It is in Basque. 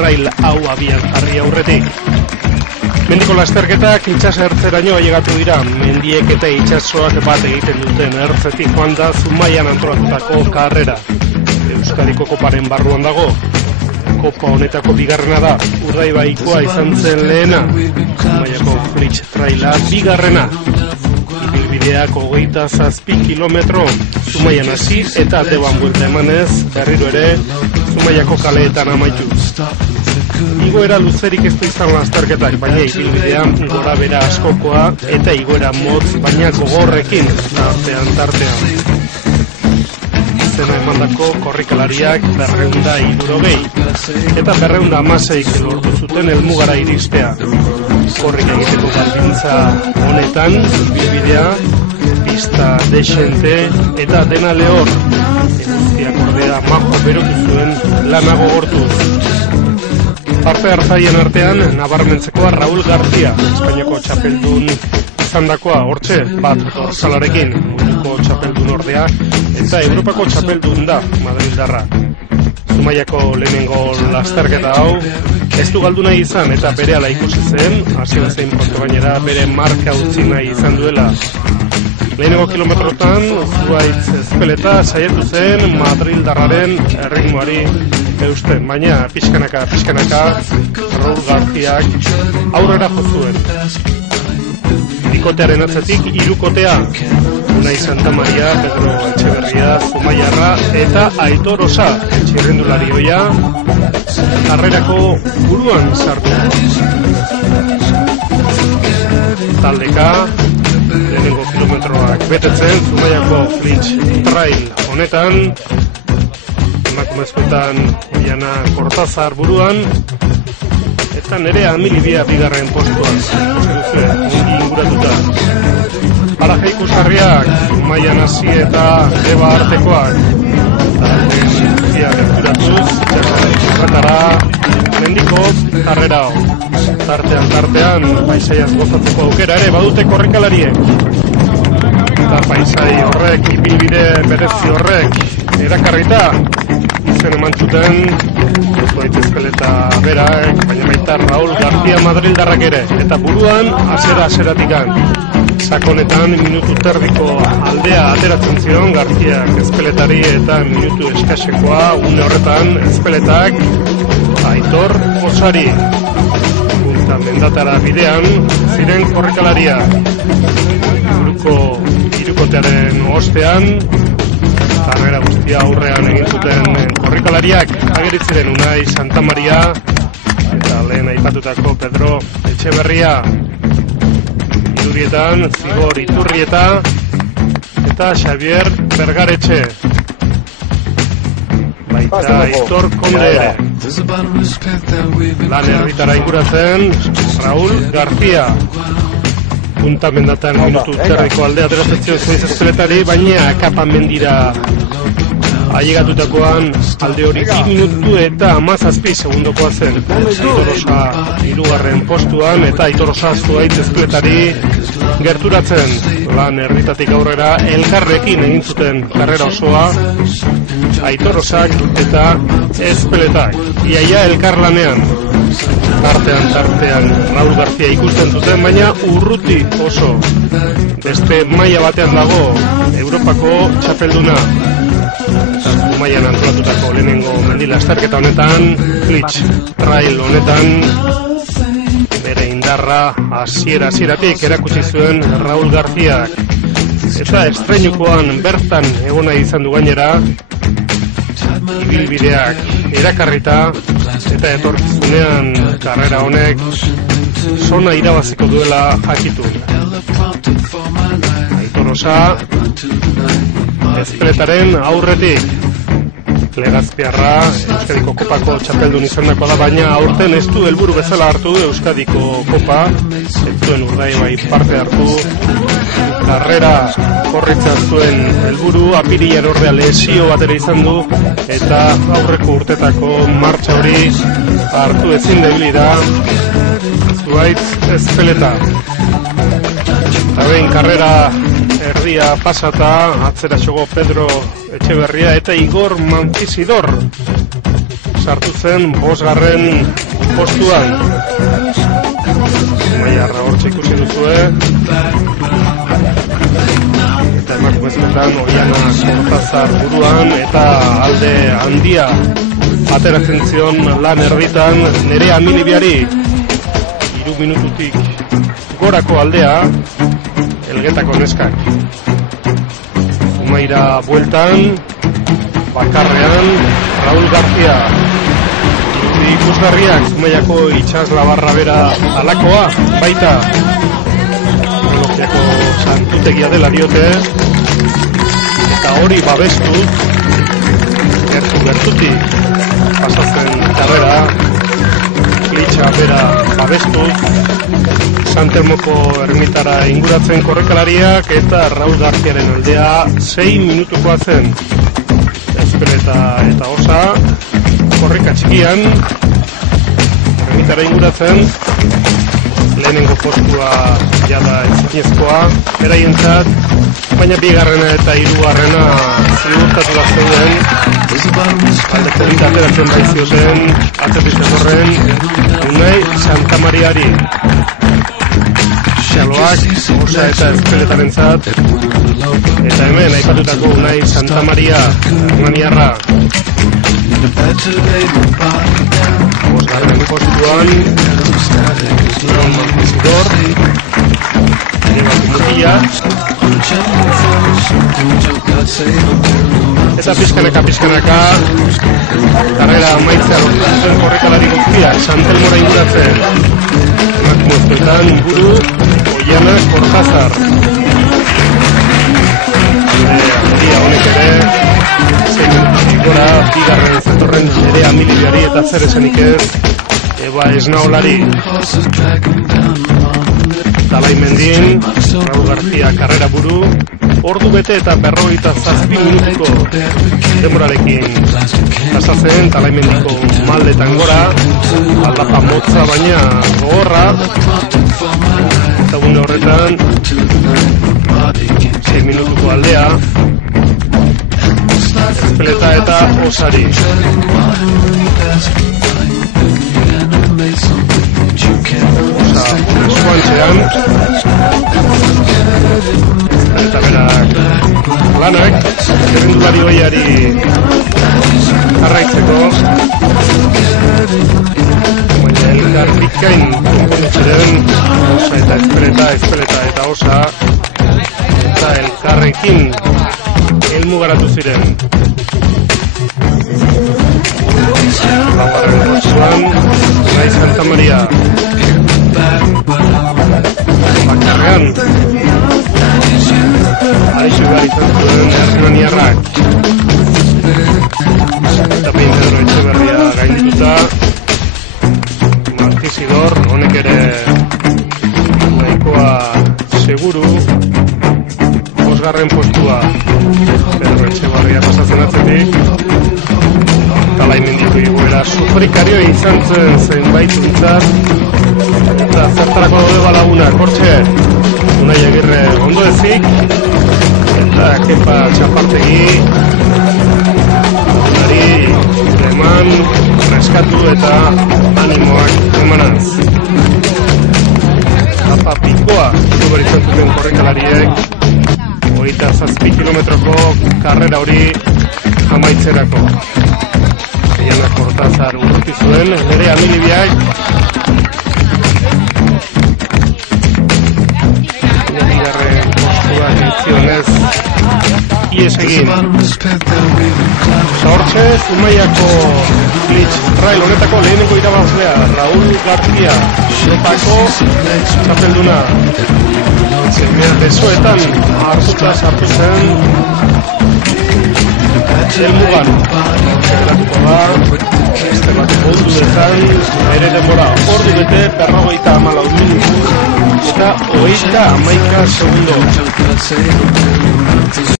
trail hau abian jarri aurretik. Mendiko lasterketak itsasertzeraino ailegatu dira. Mendiek eta itsasoak bat egiten duten ertzetik joan da Zumaian antolatutako karrera. Euskadiko koparen barruan dago. Kopa honetako bigarrena da. Urdaibaikoa izan zen lehena. Zumaiako Flitx traila bigarrena. Ibilbideak 27 kilometro. Zumaian hasi eta Deban buelta emanez berriro ere Zumaiako kaleetan amaitu. Igoera luzerik ez du izan lasterketak, baina ibilbidean gora bera askokoa eta igoera motz baina gogorrekin tartean. Izena emandako korrikalariak 260 eta 216 lortu zuten helmugara iristea. Korrika egiteko baldintza honetan ibilbidea pista dexente eta dena lehor. Eguzkiak ordea majo berotu zuen lana gogortuz. Parte hartzaien artean, nabarmentzekoa Raúl García, Espainiako txapeldun izandakoa, hortxe, bat dorsalarekin, munduko txapeldun ordea, eta Europako txapeldun da, madrildarra. Zumaiako lehenengo lasterketa hau, ez du galdu nahi izan, eta berehala ikusi zen, hasien zein puntu gainera bere marka utzi nahi izan duela. Lehenengo kilometrotan, Zuaitz Ezpeleta saiatu zen madrildarraren erritmoari eusten, baina pixkanaka, Raúl Garcíak aurrera jo zuen. Bikotearen atzetik hirukotea, Unai Santamaria, Pedro Etxeberria, Zumaiarra eta Aitor Osa, txirrendulari ohia, karrerako buruan sartu. Taldeka, lehenengo kilometroak betetzen, Zumaiako Flitx trail honetan, emakumezkoetan Oiana Kortazar buruan, eta Nerea Amilibia bigarren postuan, ongi inguratuta. Paraje ikusgarriak, Zumaian hasi eta Deba artekoak, eta gerturatuz, horretara, mendiko karrera hau. Tartean, paisaiaz gozatzeko aukera ere badute korrikalariek. Eta paisai horrek, ibilbide berezi horrek, erakarrita, izen eman zuten, Zuaitz Ezpeleta beraek, baina baita Raúl García madrildarrak ere. Eta buruan, hasiera-hasieratikan. Sakonetan minutu terdiko aldea ateratzen zion García Ezpeletari eta minutu eskasekoa une horretan Ezpeletak Aitor Osari. Punta mendatara bidean ziren korrikalaria. Buruko hirukotearen ostean karrera guztia aurrean egin zuten korrikalariak ageritzen Unai Santamaria eta lehen aipatutako Pedro Etxeberria. Irudietan Zigor Iturrieta eta Xavier Bergaretxe. Baita Aitor Konde ere. Lan erbitara inguratzen Raúl García. Punta mendatan minutu terriko aldea ateratzen Zuaitz Ezpeletari, baina kapan mendira ailegatutakoan alde hori 2 minutu eta 17 segundokoa zen. Aitor Osa hirugarren postuan eta Aitor Osa Zuaitz Ezpeletari gerturatzen. Lan erbitatik aurrera elkarrekin egin zuten karrera osoa Aitor Osak eta Ezpeletak. Iaia elkarlanean. Tartean Raúl García ikusten zuten, baina urruti oso. Beste maila batean dago Europako txapelduna. Zumaian antolatutako lehenengo mendi lasterketa honetan, Flitx trail honetan, bere indarra hasieratik erakutsi zuen Raúl Garcíak. Eta estreinukoan bertan egona izan du gainera, ibilbideak erakarrita, eta etorkizunean karrera honek zona irabaziko duela jakitu. Aitor Osa Ezpeletaren aurretik. Legazpiarra Euskadiko Kopako txapeldun izandako da, baina aurten ez du helburu bezala hartu Euskadiko Kopa, ez zuen Urdaibai parte hartu, karrera korritzea zuen helburu, apirilean ordea lesio bat ere izan du, eta aurreko urtetako martxa hori hartu ezin debili da Zuaitz Ezpeleta. Eta behin karrera erdia pasata, atzera xogo Pedro Etxeberria eta Igor Manfisidor. sartu zen 5. postuan. Zumaiarra hortxe ikusi duzue. Eta emakumezketan Oiana Kortazar buruan eta alde handia ateratzen zion lan erditan Nerea Milibiari 3 minututik gorako aldea Elgetako neskak. Zumaira bueltan bakarrean Raúl García ikusgarriak Zumaiako itxaslabarra bera alakoa baita teknologiako santutegia dela diote eta hori babestu gertutik pasatzen karrera klitxa bera babestu Santelmoko ermitara inguratzen korrekalariak eta Raúl Garciaren aldea 6 minutukoa zen. Ezpeleta eta Osa korrika txikian ermitara inguratzen lehenengo postua jada ezinezkoa beraientzat, baina 2. eta 3. ziurtatu da zeuden aldeko bita ateratzen baizioten atzetik horren Unai Santamariari xaloak Osa eta Ezpeletarentzat eta hemen aipatutako Unai Santamaria Hernaniarra 5. postuan Ron Mantisidor Mutilla eta pizkanaka karrera amaitzea lortzen korrikalari guztiak Santelmora inguratzen emakumezkoetan buru Oiana Kortazar handia honek ere 6 minututik gora 2. zetorren Nerea Milibiari eta zer esanik ez Eba Esnaolari Talai Mendin Raúl García karrera buru ordu bete eta 57 minutuko denborarekin pasatzen Talai Mendiko maldetan gora aldapa motza baina gogorra eta gune horretan 6 minutuko aldea Ezpeleta eta Osari Osa eskuantzean eta berak lanak errendulari oiari jarraitzeko baina elkar bikain konponetxeren Osa eta Ezpeleta eta Osa eta elkarrekin elmugaratu ziren Laugarren postuan Unai Santamaria bakarrean Arixu behar izan zuen Hernaniarrak eta Pein Pedro Etxeberria gaindituta Mantisidor honek ere nahikoa seguru 5. postua Pedro Etxeberria pasatzen atzetik Talai Mendiko igoera sufrikario izan zen zenbaituntzat eta zertarako daude balaguna kortxe Unai Agirre ondo ezik eta Kepa Txapartegi unari eman reskatu eta animoak emanaz Apa pikoa zuber izan zuten korrekalariek 27 kilometroko karrera hori amaitzerako Oiana Kortazar urruti zuen Nerea Milibiak 2. postuak itzionez ies egin Hortxe Zumaiako Glitch Trail honetako lehenengo irabazlea Raúl García Lepako txapelduna besoetan hartuta sartu zen helmugan geratuko da beste bat ondu dezan ere denbora ordu bete 54 minutu eta 31 segundo